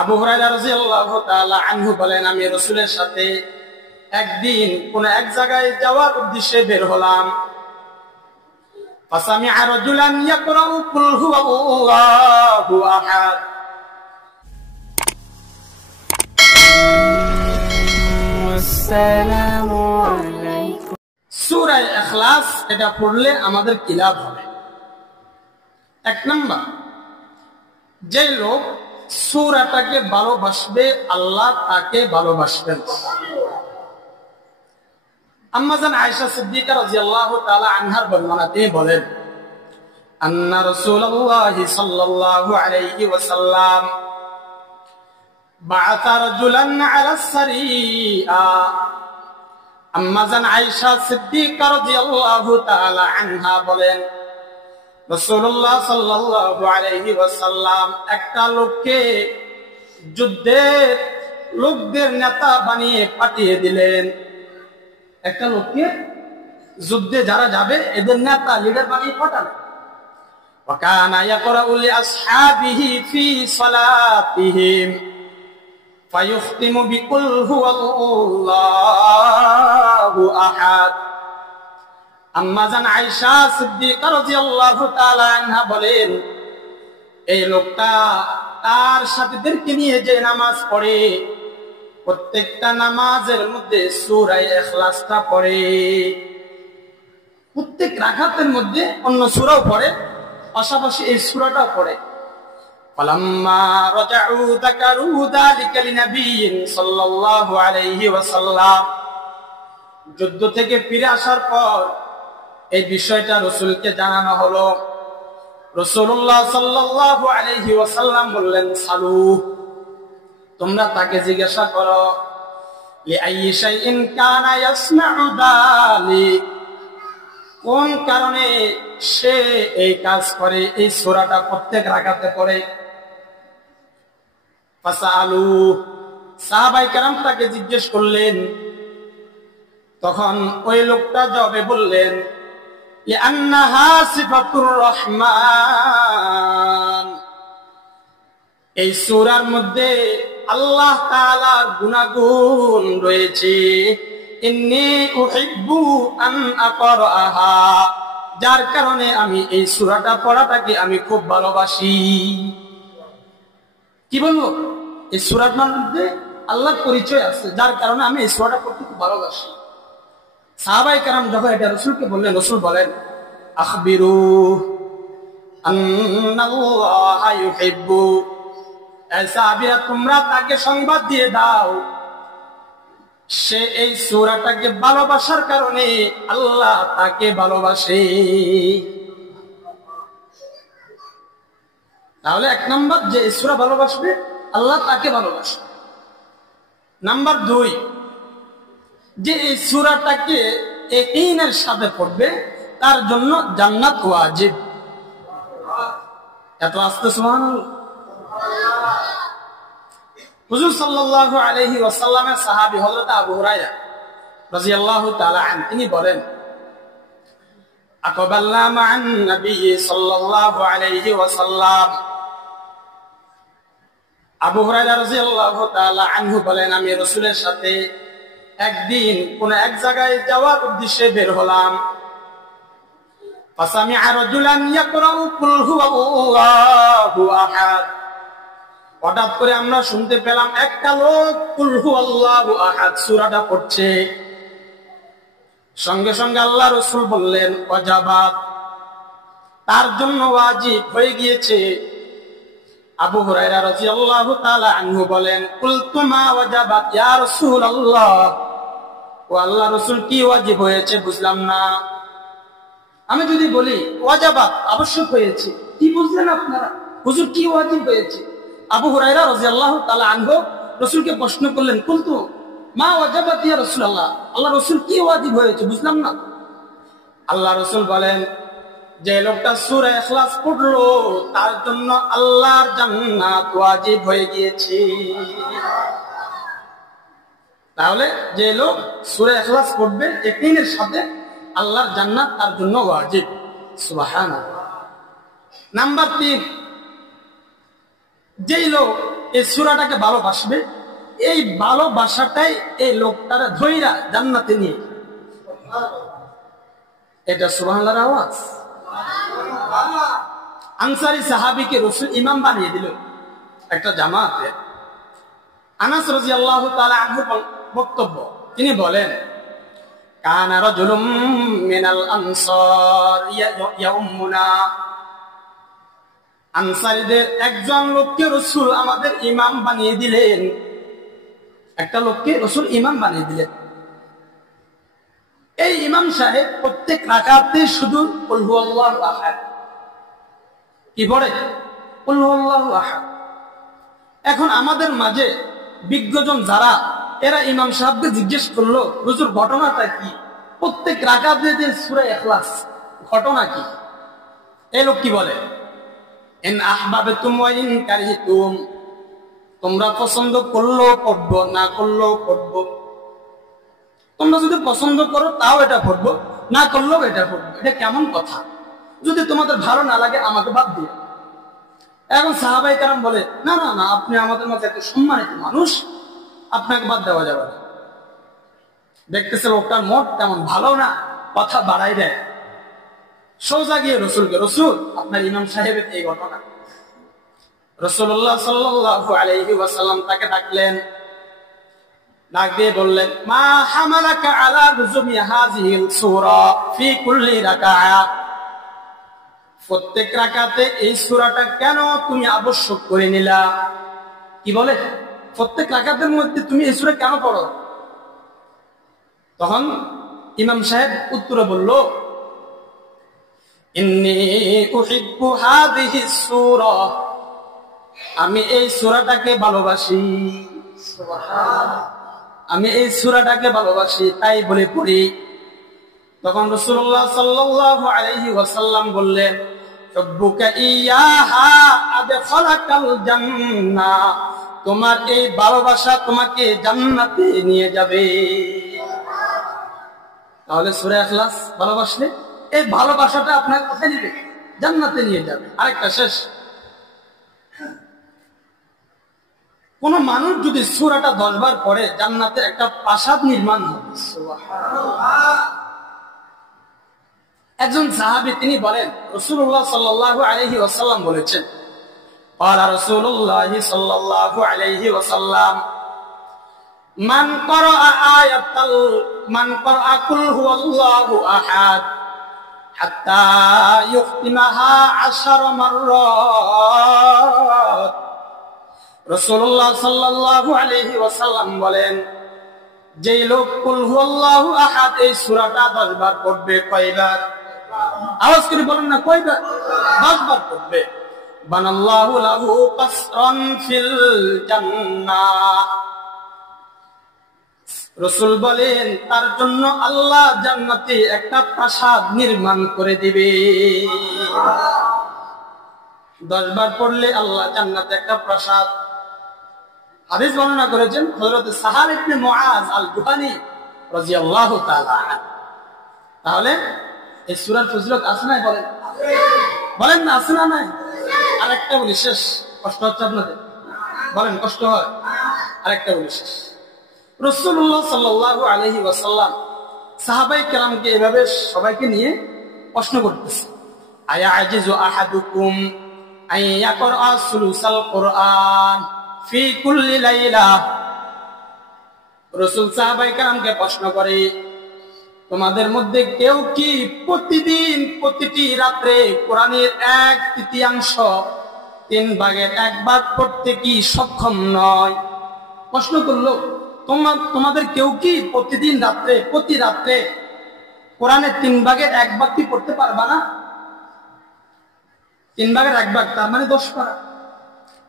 আবু হুরায়রা রাদিয়াল্লাহু তাআলা আনহু বলেন, আমি রাসূলের সাথে একদিন কোন এক জায়গায় যাওয়ার উদ্দেশ্যে বের হলাম। ফাসামি'a রাজুলান ইয়াকরাউ কুল হুয়াল্লাহু আহাদ। আসসালামু আলাইকুম। সূরা ইখলাস এটা পড়লে আমাদের কি লাভ হবে? এক নাম্বার, যে লোক সূরাটাকে ভালোবাসবে আল্লাহ তাকে ভালোবাসবেন। আম্মা জান আয়েশা সিদ্দিকা রাদিয়াল্লাহু তাআলা আনহার বর্ণনা তিনি বলেন, আন্না রাসূলুল্লাহ সাল্লাল্লাহু আলাইহি ওয়াসাল্লাম বাআথা রাজুলান আলা সারিয়া। আম্মা জান আয়েশা সিদ্দিকা রাদিয়াল্লাহু তাআলা আনহা বলেন, রাসূলুল্লাহ সাল্লাল্লাহু আলাইহি ওয়াসাল্লাম একটা লোককে যুদ্ধের লোকদের নেতা বানিয়ে পাঠিয়ে দিলেন। একটা লোককে যুদ্ধে যারা যাবে এদের নেতা লিডার বানিয়ে পাঠালেন। ওয়া কানা ইয়াকরাউ লি আসহাবিহি ফি সালাতিহিম ফায়ুখতিমু বিকুল হুয়াল্লাহু আহাদ। আম্মা জান আয়েশা সিদ্দিকা রাদিয়াল্লাহু তাআলা আনহা বলেন, এই লোকটা তার সাথীদেরকে নিয়ে যে নামাজ পড়ে প্রত্যেকটা নামাজের মধ্যে সূরা ইখলাসটা পড়ে। প্রত্যেক রাকাতের মধ্যে অন্য সূরাও পড়ে, পাশাপাশি এই সূরাটাও পড়ে। ফালাম্মা রাজাউ যাকারু যালিকা লিনাবিয়্যিন সাল্লাল্লাহু আলাইহি ওয়াসাল্লাম। যুদ্ধ থেকে ফিরে আসার পর এই বিষয়টা রাসূলকে জানানো হলো। রাসূলুল্লাহ সাল্লাল্লাহু আলাইহি ওয়াসাল্লাম বললেন, সালু, তোমরা তাকে জিজ্ঞাসা করো, লিআইয়ি শাইইন কানা ইয়াসনাউ যালিক, কোন কারণে সে এই কাজ করে, এই সূরাটা প্রত্যেক রাকাতে পড়ে। ফাসালু, সাহাবায়ে কেরাম তাকে জিজ্ঞেস করলেন। তখন ওই লোকটা জবাবে বললেন, লিআন্নাহা সিফাতুর রহমান, এই সূরার মধ্যে আল্লাহ তাআলার গুণাগুণ রয়েছে। ইন্নী উহিব্বু আন আকরাহা, যার কারণে আমি এই সূরাটা পড়াটাকে আমি খুব ভালোবাসি। কি বলবো, এই সূরার মধ্যে আল্লাহর পরিচয় আছে, যার কারণে আমি এই সূরাটা পড়তে খুব ভালোবাসি। সাহাবায়ে কেরাম যখন এটা রাসূলকে বললেন, রাসূল বলেন, আখবিরু আন্নাল্লাহা ইউহিব্বু, এই সাহাবীরা তোমরা তাকে সংবাদ দিয়ে দাও, সে এই সূরাটাকে ভালোবাসার কারণে আল্লাহ তাকে ভালোবাসে। তাহলে এক নাম্বার, যে এই সূরা ভালোবাসবে আল্লাহ তাকে ভালোবাসে। নাম্বার 2, যে এই সূরাটাকে ইয়াকিনের সাথে পড়বে তার জন্য জান্নাত ওয়াজিব। এত আস্তে সুবহানাল্লাহ। হুজুর সাল্লাল্লাহু আলাইহি ওয়াসাল্লামের সাহাবী হযরত আবু হুরায়রা রাদিয়াল্লাহু তাআলা আনহু তিনি বলেন, আকবালনা মা'আন নবী সাল্লাল্লাহু আলাইহি ওয়াসাল্লাম। আবু হুরায়রা রাদিয়াল্লাহু তাআলা আনহু বলেন, আমি রাসূলের সাথে একদিন কোন এক জায়গায় যাওয়ার উদ্দেশ্যে বের হলাম। ফাসামি'a রাজুলান ইয়াকরাউ কুল হুয়াল্লাহু আহাদ। হঠাৎ করে আমরা শুনতে পেলাম একটা লোক কুল হুয়াল্লাহু আহাদ সূরাটা পড়ছে। সঙ্গে সঙ্গে আল্লাহ রাসূল বললেন, ওয়াজাবাত, তার জন্য ওয়াজিব হয়ে গিয়েছে। আবু হুরায়রা রাদিয়াল্লাহু তাআলা আনহু বলেন, কুলতু মা ওয়াজাবাত ইয়া রাসূলুল্লাহ, ও আল্লাহর রাসূল কি ওয়াজিব হয়েছে বুঝলাম না। আমি যদি বলি ওয়াজাবাত আবশ্যক হয়েছে, কি বুঝলেন আপনারা, হুজুর কি ওয়াজিব হয়েছে? আবু হুরায়রা রাদিয়াল্লাহু তাআলা আনহু রাসূলকে প্রশ্ন করলেন, কুলতু মা ওয়াজাবাত ইয়া রাসূলুল্লাহ, আল্লাহর রাসূল কি ওয়াজিব হয়েছে বুঝলাম না। আল্লাহ রাসূল বলেন, যে লোকটা সূরা ইখলাস পড়লো তার জন্য আল্লাহর জান্নাত ওয়াজিব হয়ে গিয়েছে। তাহলে যে লোক সূরা ইখলাস পড়বে ইয়াকিনের সাথে আল্লাহর জান্নাত তার জন্য ওয়াজিব। সুবহানাল্লাহ। নাম্বার 3, যেই লোক এই সূরাটাকে ভালোবাসবে, এই ভালোবাসাটাই এই লোকটারে ধইরা জান্নাতে নিয়ে। এটা সুবহানাল্লাহর আওয়াজ। আনসারী সাহাবীকে রাসূল ইমাম বানিয়ে দিল একটা জামাতে। আনাস রাদিয়াল্লাহু তাআলা আনহু বক্তব্য, তিনি বলেন, কানা রাজুলুম মিনাল আনসার ইয়াউমুনা, আনসারীদের একজন লোককে রাসূল আমাদের ইমাম বানিয়ে দিলেন। একটা লোককে রাসূল ইমাম বানিয়ে দিলেন। এই ইমাম সাহেব প্রত্যেক রাকাতে শুধু কুল হুয়াল্লাহু আহাদ কি পড়ে, কুল হুয়াল্লাহু আহাদ। এখন আমাদের মাঝে বিজ্ঞজন যারা, এরা ইমাম সাহেবকে জিজ্ঞেস করলো, হুজুর ঘটনাটা কি? প্রত্যেক রাকাতে যে সূরা ইখলাস, ঘটনা কি? এই লোক কি বলে, ইন আহবাবতুম ওয়া ইন কারিহতুম, তোমরা পছন্দ করলেও পড়বো, না করলেও পড়বো। তোমরা যদি পছন্দ করো তাও এটা পড়বো, না করলেও এটা পড়বো। এটা কেমন কথা? যদি তোমাদের ভালো না লাগে আমাকে বাদ দিও। এখন সাহাবায়ে কেরাম বলে, না না না, আপনি আমাদের মধ্যে একটা সম্মানিত মানুষ, আপনাকে বাদ দেওয়া যাবে না। দেখতেছে লোকটার মত তেমন ভালো না, কথা বাড়াই দেয়। সোজা গিয়ে রাসূলকে, রাসূল আপনার ইমাম সাহেবের এই ঘটনা। রাসূলুল্লাহ সাল্লাল্লাহু আলাইহি ওয়াসাল্লাম তাকে ডাকলেন, ডাক দিয়ে বললেন, মা হামালাকা আলা লুজুমি হাযিহিল সূরা ফি কুল্লি রাকাআ, প্রত্যেক রাকাতে এই সূরাটা কেন তুমি আবশ্যক করে নিলা? কি বলে, প্রত্যেক রাকাতের মধ্যে তুমি এই সূরা কেন পড়ো? তখন ইমাম সাহেব উত্তরে বলল, ইন্নী উহিব্বু হাযিহিস সূরা, আমি এই সূরাটাকে ভালোবাসি। সুবহানাল্লাহ, আমি এই সূরাটাকে ভালোবাসি, তাই বলে পড়ি। তখন রাসূলুল্লাহ সাল্লাল্লাহু আলাইহি ওয়াসাল্লাম বললেন, হুব্বুকা ইয়াহা আদখালাকাল জান্নাহ, তোমার এই ভালোবাসা তোমাকে জান্নাতে নিয়ে যাবে। তাহলে সূরা ইখলাস ভালোবাসলে এই ভালোবাসাটা আপনাকে কোথায় নিবে? জান্নাতে নিয়ে যাবে। আরেকটা শেষ, কোন মানুষ যদি সূরাটা 10 বার পড়ে জান্নাতে একটা প্রাসাদ নির্মাণ হবে। সুবহানাল্লাহ। একজন সাহাবী তিনি বলেন, রাসূলুল্লাহ সাল্লাল্লাহু আলাইহি ওয়াসাল্লাম বলেছেন, ক্বালা রাসূলুল্লাহ সাল্লাল্লাহু আলাইহি ওয়াসাল্লাম, মান ক্বারাআ কুল হুয়াল্লাহু আহাদ হাত্তা ইখতিমাহা 10 মাররাত। রাসূলুল্লাহ সাল্লাল্লাহু আলাইহি ওয়াসাল্লাম বলেন, যেই লোক কুল হুয়াল্লাহু আহাদ এই সূরাটা 10 বার পড়বে, কয়বার? আওয়াজ করে বলেন না, কয়বার? 10 বার পড়বে। বানাল্লাহু লাহু কাসরান ফিল জান্নাহ, রাসূল বলেন তার জন্য আল্লাহ জান্নাতে একটা প্রাসাদ নির্মাণ করে দিবে। 10 বার পড়লে আল্লাহ জান্নাতে একটা প্রাসাদ। হাদিস বর্ণনা করেছেন হযরত সাহাল ইবনে মুআজ আল-জুহানী রাদিয়াল্লাহু তাআলা আনহু। তাহলে এই সূরার ফজিলত আছে না? বলেন, বলেন না, আছে না? নাই? আরেকটা বলি, শেষ। কষ্ট হচ্ছে আপনাদের? বলেন, কষ্ট হয়? আরেকটা বলি, শেষ। রাসূলুল্লাহ সাল্লাল্লাহু আলাইহি ওয়াসাল্লাম সাহাবায়ে কেরামকে এভাবে সবাইকে নিয়ে প্রশ্ন করতেছে, আয়া আজিজু আহাদুকুম আন ইয়াকরা সুলুসাল কুরআন ফি কুল্লি লাইলা। রাসূল সাহাবায়ে কেরামকে প্রশ্ন করে, তোমাদের মধ্যে কেউ কি প্রতিদিন প্রতিটি রাতে কোরআনের 1/3 3 ভাগের 1 ভাগ পড়তে কি সক্ষম নয়? প্রশ্ন করলো, তোমাদের কেউ কি প্রতিদিন রাতে, প্রতি রাতে কোরআনের 3 ভাগের 1 ভাগ কি পড়তে পারবা না? 3 ভাগের 1 ভাগ, তার মানে 10 পারা।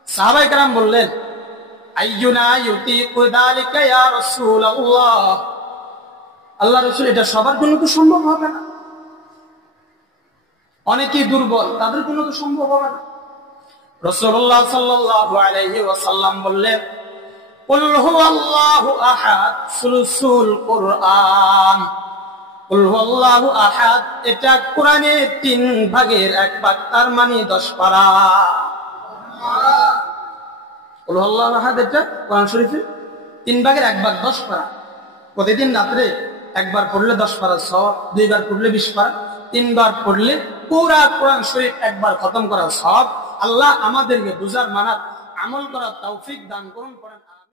সাহাবায়ে কেরাম বললেন, আইয়ুনা ইউতিকু যালিকা ইয়া রাসূলুল্লাহ, আল্লাহর রাসূল এটা সবার জন্য তো সম্ভব হবে না, অনেকেই দুর্বল, তাদের জন্য তো সম্ভব হবে না। রাসূলুল্লাহ সাল্লাল্লাহু আলাইহি ওয়াসাল্লাম বললেন, কুল হুয়াল্লাহু আহাদ সুলুসুল কুরআন, কুল হুয়াল্লাহু আহাদ এটা কোরআনের 3 ভাগের 1 ভাগ, তার মানে 10 পারা। কুল হুয়াল্লাহু আহাদ এটা কোরআন শরীফে 3 ভাগের 1 ভাগ 10 পারা। প্রতিদিন রাত্রে একবার পড়লে 10 পারা সওয়াব, 2 বার পড়লে 20 পারা, 3 বার পড়লে পুরা কোরআন শরীফ একবার খতম করা সওয়াব। আল্লাহ আমাদেরকে বুঝার মানার আমল করার তৌফিক দান করুন।